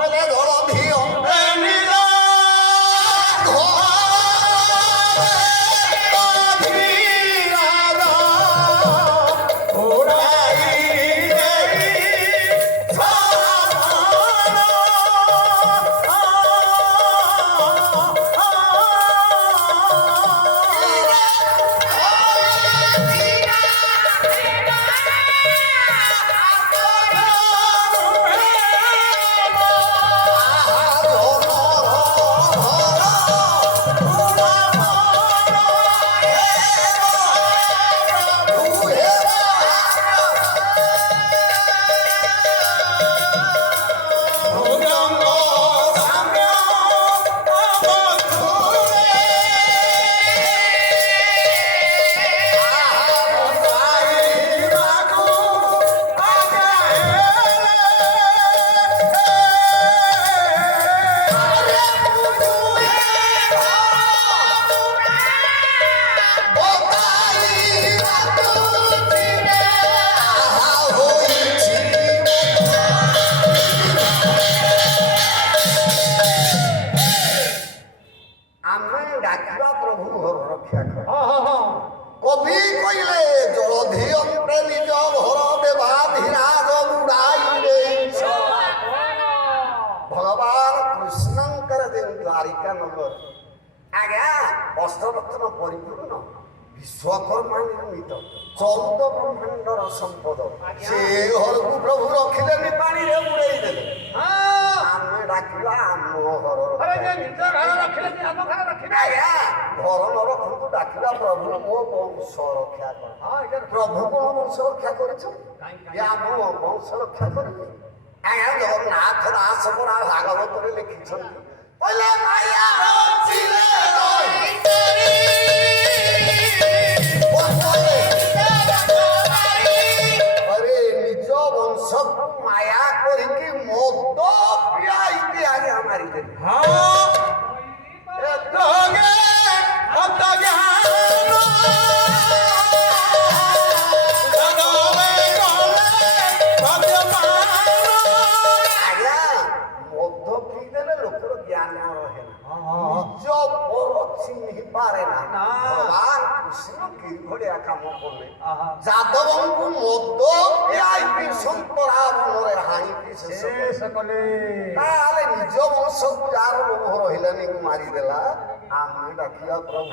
କହିଲେ ଜଳଧି ଅନ୍ତନିର কবি কইলে জলধি অন্তে নিজ ঘর দেবা ধীরাজ উড়াইলে ভগবান কৃষ্ণঙ্কর যে দ্বারিকা নগর আজ্ঞা অষ্টরত্ন পরিপূর্ণ বিশ্বকর্মা ନିର୍ମିତ 14 ବ୍ରହ୍ମାଣ୍ଡର ସମ୍ପଦ ସେ ଘରକୁ ପ୍ରଭୁ ରଖିଲେନି ପାଣିରେ ଉଡ଼େଇ ଦେଲେ ଆମେ ଡାକିବା ଆମ ଘର ଆଜ୍ଞା ଘର ନ ରଖନ୍ତୁ ଡାକିବା ପ୍ରଭୁ ମୋ ବଂଶ ରକ୍ଷା କର ପ୍ରଭୁ କଣ ବଂଶ ରକ୍ଷା କରିଛ ଆମ ବଂଶ ରକ୍ଷା କରିବେ ଆଜ୍ଞା ଜଗନ୍ନାଥ ଦାସ ପରା ଭାଗବତରେ ଲେଖିଛନ୍ତି କହିଲେ ମାୟା ରଚିଲେ अरे निज वंश को माया करके मद पियाई आगे हमारी ज्ञान रहे निज पर चिन्ह पारे ना भगवान कृष्ण की घड़िया काम कले যাদবଙ୍କୁ মদ ପିଆଇକି ସନ୍ତରା ବନରେ ହାଣିକି ଶେଷ କଲେ ତାହେଲେ ନିଜ ବଂଶକୁ ଯାହାର ଲୋଭ ରହିଲାନି ମାରିଦେଲା ଆମେ ଡାକିବା ପ୍ରଭୁ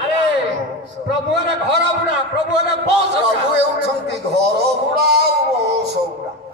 ପ୍ରଭୁ ଘର ବୁଡ଼ା ପ୍ରଭୁ ବଂଶ ପ୍ରଭୁ ହେଉଛନ୍ତି ଘର ବୁଡ଼ା ଆଉ ବଂଶ ବୁଡ଼ା